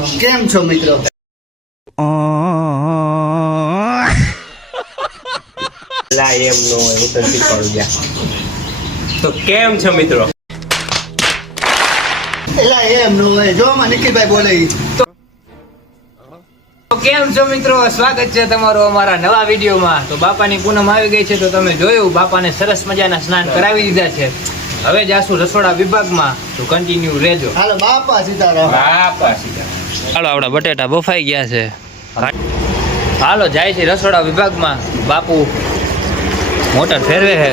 કેમ છો મિત્રો? લા એમ નો હોય હું તો શીખવાડું જા. તો કેમ છો મિત્રો? એલા એમ નો હોય જો માં નિખિલભાઈ બોલે ઈ. તો કેમ છો મિત્રો, સ્વાગત છે તમારું અમારા નવા વિડીયોમાં. તો બાપાની પૂનમ આવી ગઈ છે તો તમે જોયું બાપાને સરસ મજાના સ્નાન કરાવી દીધા છે. હવે જાશું રસોડા વિભાગમાં, તો કન્ટિન્યુ રહેજો. હાલો બાપા સીતારામ. બાપા સીતા. હાલો આપણા બટેટા બફાઈ ગયા છે. હાલો જાય છે રસોડા વિભાગમાં. બાપુ મોટર ફેરવે છે.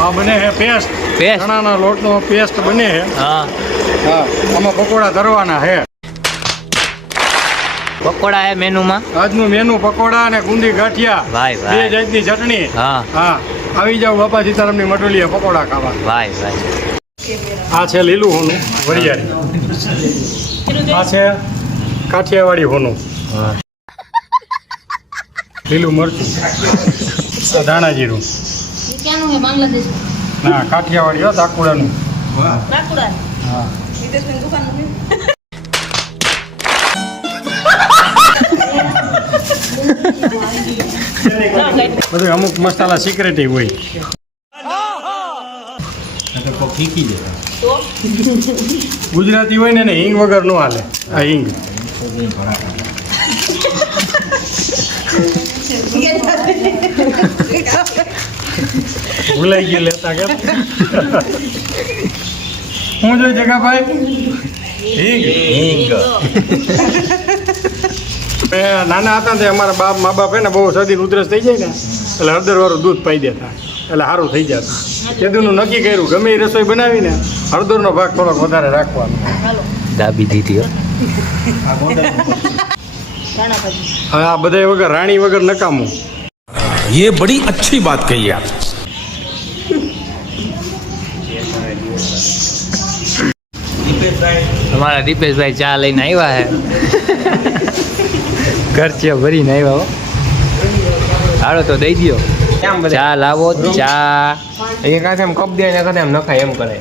આ બને છે પેસ્ટ, પેસ્ટ ચણાના લોટનો પેસ્ટ બને છે. હા, હા, આમાં પકોડા તરવાના છે. પકોડા હે મેનુમાં. આજનું મેનુ પકોડા અને ગુંદી ગાંઠિયા, ભાઈ બે ભાઈ, જાતની ચટણી. હા હા, આવી જાવ બાપા સીતારામની મટોલીએ પકોડા ખાવા. ભાઈ ભાઈ. આ છે લીલું હોનું વરિયાળી, આ છે કાઠિયાવાડી હોનું હા. લીલું મરચું, આ ધાણા જીરું. ક્યાંનું હે? બાંગ્લાદેશ ના, કાઠિયાવાડી હો, તાકુડાનું. રાકુડા હા, વિદેશની દુકાન હે. બધું અમુક મસાલા સિક્રેટી હોય. ગુજરાતી હોય ને એને હિંગ વગર ન હાલે. આ હિંગ ભૂલાઈ ગયું લેતા કે હું જોઈ જગાભાઈ હિંગ નાના હતા ને અમારા મા બાપ હે ને બહુ શરદી ઉધરસ થઈ જાય ને એટલે હળદર વાળું દૂધ પાઈ દેતા એટલે સારું થઈ જતું. કેદુનું નક્કી કર્યું ગમે એ રસોઈ બનાવીને હળદરનો ભાગ થોડોક વધારે રાખવાનો. દાબી દીધી હો. હવે આ બધા વગર રાણી વગર નકામું. ये बड़ी अच्छी बात कही आप. અમારા દીપેશભાઈ ચા લઈને આવ્યા છે. ખર્ચે ભરીને આવ્યા હો. હાલો તો દઈ દ્યો. કેમ બધા? ચા લાવો ચા. એક હાથે એમ કપ દે ને એક હાથે એમ નખાય એમ કરે.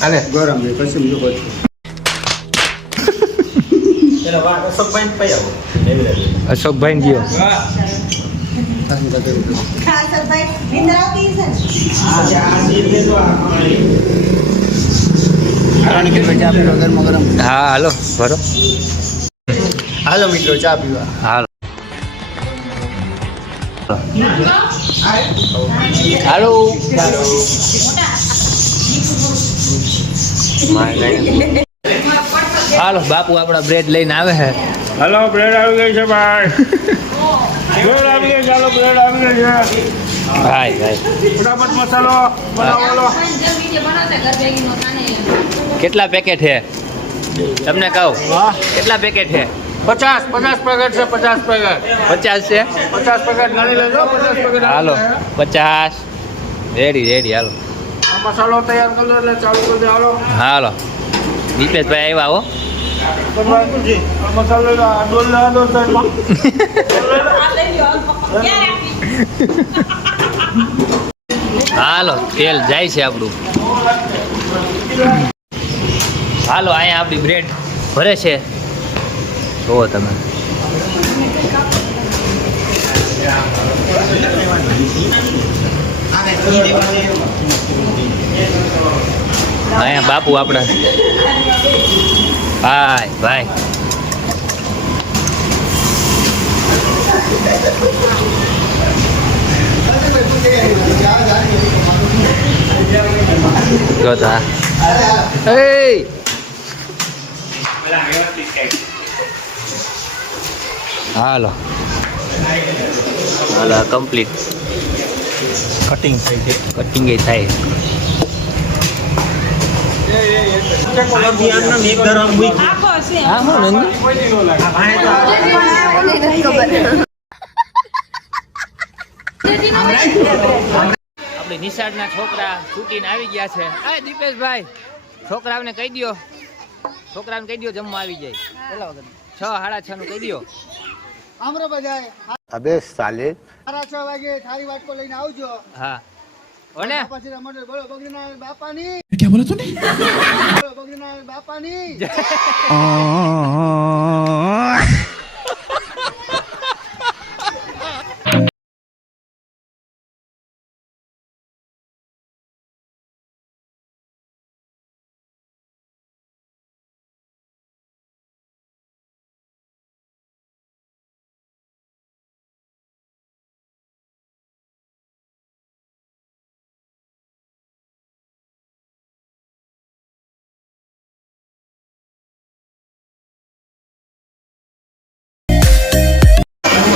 હાલે ગરમ છે પછી જો પેલા વાત અશોકભાઈ ને પૈ આવો. અશોકભાઈ ને ગયો. ખાસરભાઈ નિંદર આવતી છે ને? હાલો નિખિલભાઈ ચા પીવા ગરમા ગરમ. હા હાલો ભરો. હાલો મિત્રો ચા પીવા. હાલો હાલો. હાલો બાપુ આપણા બ્રેડ લઈને આવે છે. હલો, બ્રેડ આવી ગઈ છે ભાઈ. બ્રેડ આવી ગઈ છે. હાલો, બ્રેડ આવી ગઈ છે. ભાઈ ભાઈ ફટાફટ મસાલો બનાવો. કેટલા પેકેટ છે તમને કહું? હા, કેટલા પેકેટ છે? 50 પેકેટ છે. 50 પેકેટ 50 છે. 50 પેકેટ ગણી લેજો. 50 પેકેટ હાલો 50. રેડી રેડી હાલો. આ મસાલો તૈયાર કરી લો એટલે ચાલુ કરી દે. હાલો, હાલો દીપેશભાઈ આવ્યા હો. આ મસાલો આ ડોલ સાઈડમાં. હાલો તેલ જાય છે આપણું. હાલો અહીંયા આપણી બ્રેડ ભરે છે. જુઓ તમે. અહીંયા બાપુ આપણા ભાઈ ભાઈ. જોતા એ હાલો હાલો કમ્પ્લીટ કટિંગ થઈ છે. કટિંગ થાય. આખો છે. હા હું નંદી આપણી નિશાળના છોકરા છૂટીને આવી ગયા છે. આ દીપેશભાઈ છોકરાઓને કહી દો, છોકરાને કહી દો જમવા આવી જાય. 6:30 નું કહી દો. આમરો બજાય. અબે સાલે 6 વાગે થાળી વાટકો લઈને આવજો. હા ઓને પછી રમણ બોલો બગડીના બાપાની. क्या बोला तूने? બોલો બગડીના બાપાની.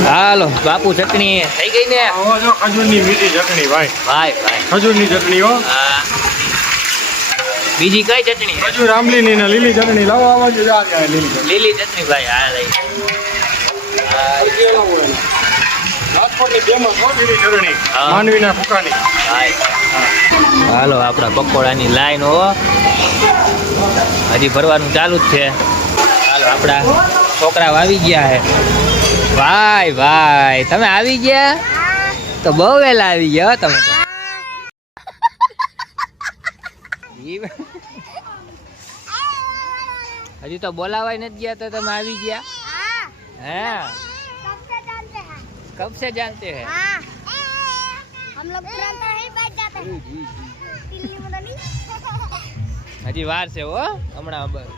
હાલો બાપુ ચટણી થઈ ગઈ ને આવો જો ખજૂરની મીઠી ચટણી ભાઈ, ભાઈ ભાઈ ખજૂરની ચટણી હો. હા બીજી કઈ ચટણી છે? ખજૂર આંબલીની ને લીલી ચટણી લાવો. આવા જો આ લીલી ચટણી. લીલી ચટણી ભાઈ હા લઈ રાજકોટની ફેમસ હો લીલી ચટણી, હા. માંડવીના ફૂકાની. હાલો આપણા પકોડાની લાઈન હો હજી ભરવાનું ચાલુ જ છે. હાલો આપણા છોકરાઓ આવી ગયા છે. ભાઈ ભાઈ તમે આવી ગયા તો બહુ વહેલા આવી ગયા હો તમે તો. હજી તો બોલાવાય નથી ગયા તો તમે આવી ગયા. હા कब से जानते हैं? हम लोग तुरंत ही बैठ जाते हैं दिल्ली में नहीं હજી વાર છે હો હમણાં બસ.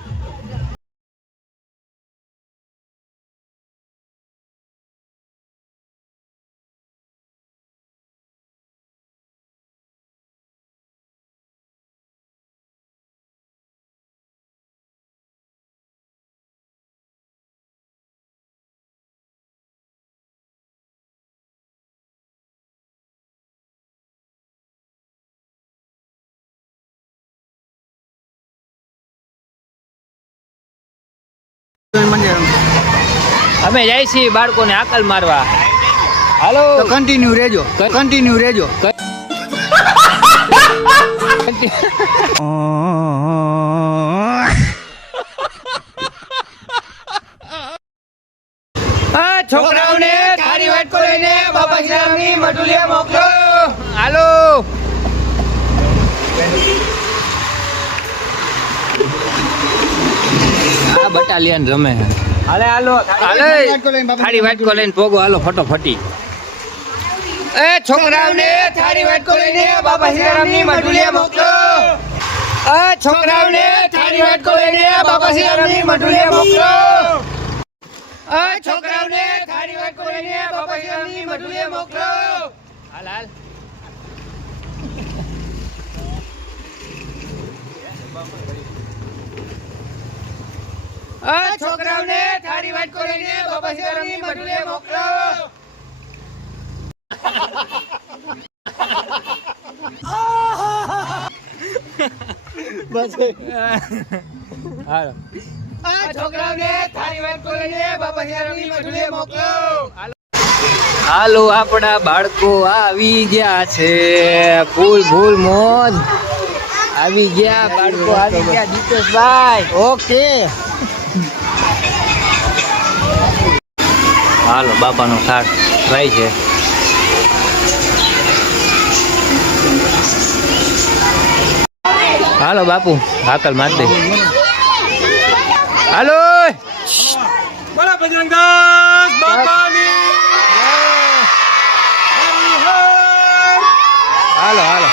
અમે જાય છીએ બાળકોને આકલ મારવા. હાલો તો કન્ટિન્યુ રહેજો. આ છોકરાઓને થાળી વાટકો લઈને બાપા શ્રીરામની મઢુલિયા મોકલો. હાલો આ બટાલિયન રમે છે. હાલે હાલો હાલે થાળી વાટકો લઈને પોગો હાલો ફટોફટી. એ છોકરાઓને થાળી વાટકો લઈને બાપા શ્રીરામની મઢુલિયા મોકલો. આ છોકરાઓને થાળી વાટકો લઈને બાપા શ્રીરામની મઢુલિયા મોકલો. આ છોકરાઓને થાળી વાટકો લઈને બાપા શ્રીરામની મઢુલિયા મોકલો. હાલ હાલ આ છોકરાઓને થાળી વાટકો લઈને બાપા શ્રીરામની મઢુલિયા મોકલો. હાલો આ છોકરાઓને થાળી વાટકો લઈને બાપા શ્રીરામની મઢુલિયા મોકલો. હાલો આપણા બાળકો આવી ગયા છે. ફૂલ મોજ આવી ગયા બાળકો આવી ગયા. દીપેશભાઈ ઓકે. હાલો બાપાનો થાળ ભાઈ છે. હાલો બાપુ હાકલ માર દે. હાલો બોલા બજરંગદાસ બાપાની. હાલો હાલો હાલો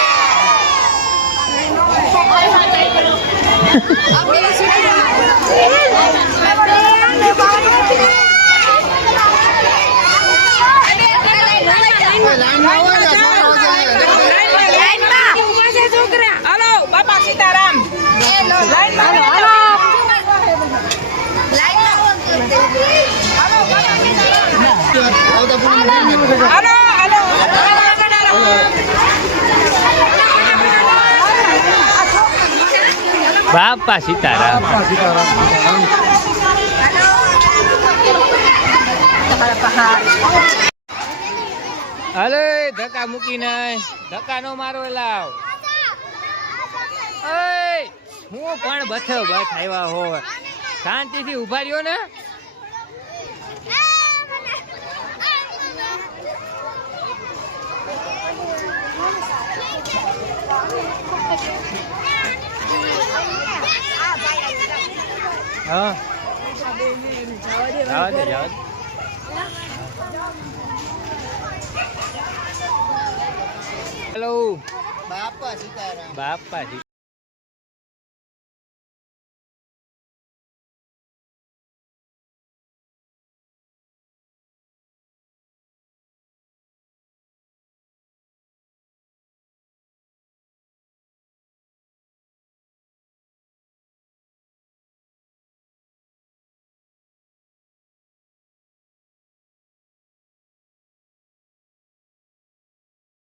બાપા સીતારામ બાપા સીતારામ. અરે ધક્કા મૂકીને ધક્કા નો મારો લાવ. હું પણ બથો બથ આવ્યા હોય શાંતિથી ઉભા રહ્યો ને. હા જવા દે. હેલો બાપા સીતારામ. બાપા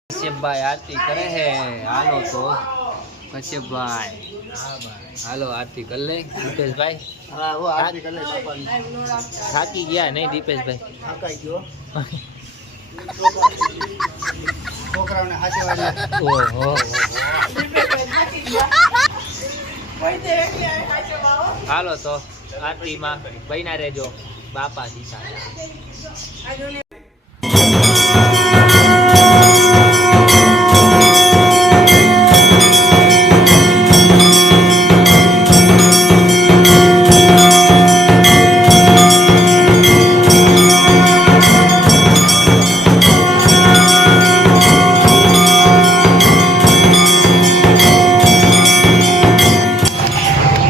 કશ્યપભાઈ આરતી કરે હે. હાલો તો કશ્યપભાઈ હાલો આરતી કરી લે. દીપેશભાઈ હા વો આરતી કરી લે બાપાની. થાકી ગયા નહીં દીપેશભાઈ? થાકાઈ ગયો. છોકરાઓને હાચવાડી. ઓહો હાલો તો આરતીમાં બન્યા રહેજો. બાપા સીતારામ.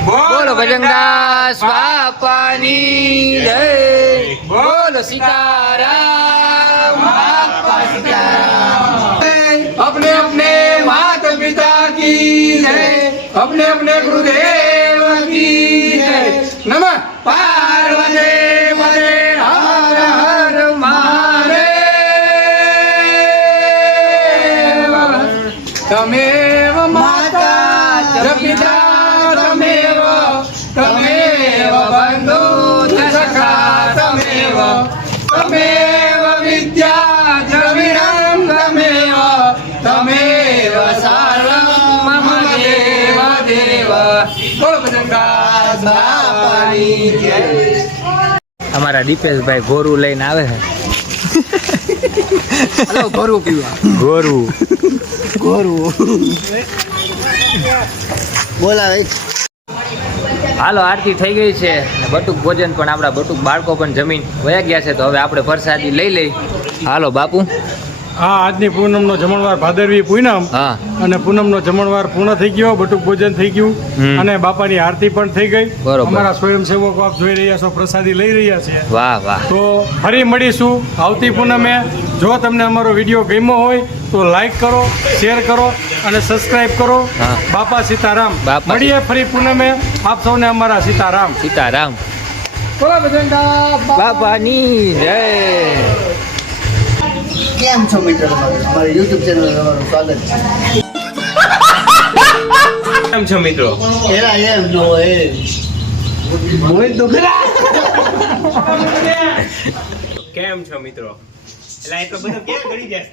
બોલો ભજનદાસ બાપાની જય. બોલો સીતારામ બાપા સીતારામ. अपने अपने माता पिता की जय, अपने अपने गुरुदेव की जय. नमः पार्वती पते हर हर महादेव. तमेव माता च पिता तमेव, तमेव बंधु च सखा तमेव, तमेव विद्या द्रविणं तमेव, तमेव सर्वं मम देव देव. बोलो भजनदास बापाની જય. અમારા દીપેશભાઈ ગોરું લઈને આવે છે. હલો ગોરું પીવા. ગોરું બોલાવે. હાલો આરતી થઈ ગઈ છે ને બટુક ભોજન પણ આપણા બટુક બાળકો પણ જમીન વયા ગયા છે. તો હવે આપણે પ્રસાદી લઈ લઈ. હાલો બાપુ. હા, આજની પૂનમનો જમણવાર ભાદરવી પૂનમ હા અને પૂનમનો જમણવાર પૂર્ણ થઈ ગયો. બટુક ભોજન થઈ ગયું અને બાપાની આરતી પણ થઈ ગઈ. બરોબર. અમારા સ્વયંસેવકો આપ જોઈ રહ્યા છો, પ્રસાદી લઈ રહ્યા છે. વાહ વાહ. તો ફરી મળીશું આવતી પૂનમે. જો તમને અમારો વિડીયો ગમ્યો હોય તો લાઈક કરો, શેર કરો અને સબસ્ક્રાઇબ કરો. હા. બાપા સીતારામ. બાપા મળીએ ફરી પૂનમે. આપ સૌને અમારા સીતારામ. સીતારામ બોલો ભજનદાસ બાપાની જય. કેમ છો મિત્રો? અમારી YouTube ચેનલ તમારું સ્વાગત છે. કેમ છો મિત્રો? એરા એમ નો એ મોય તો ખરા. કેમ છો મિત્રો? એટલે એટલો બધો ક્યાં કરી જાય?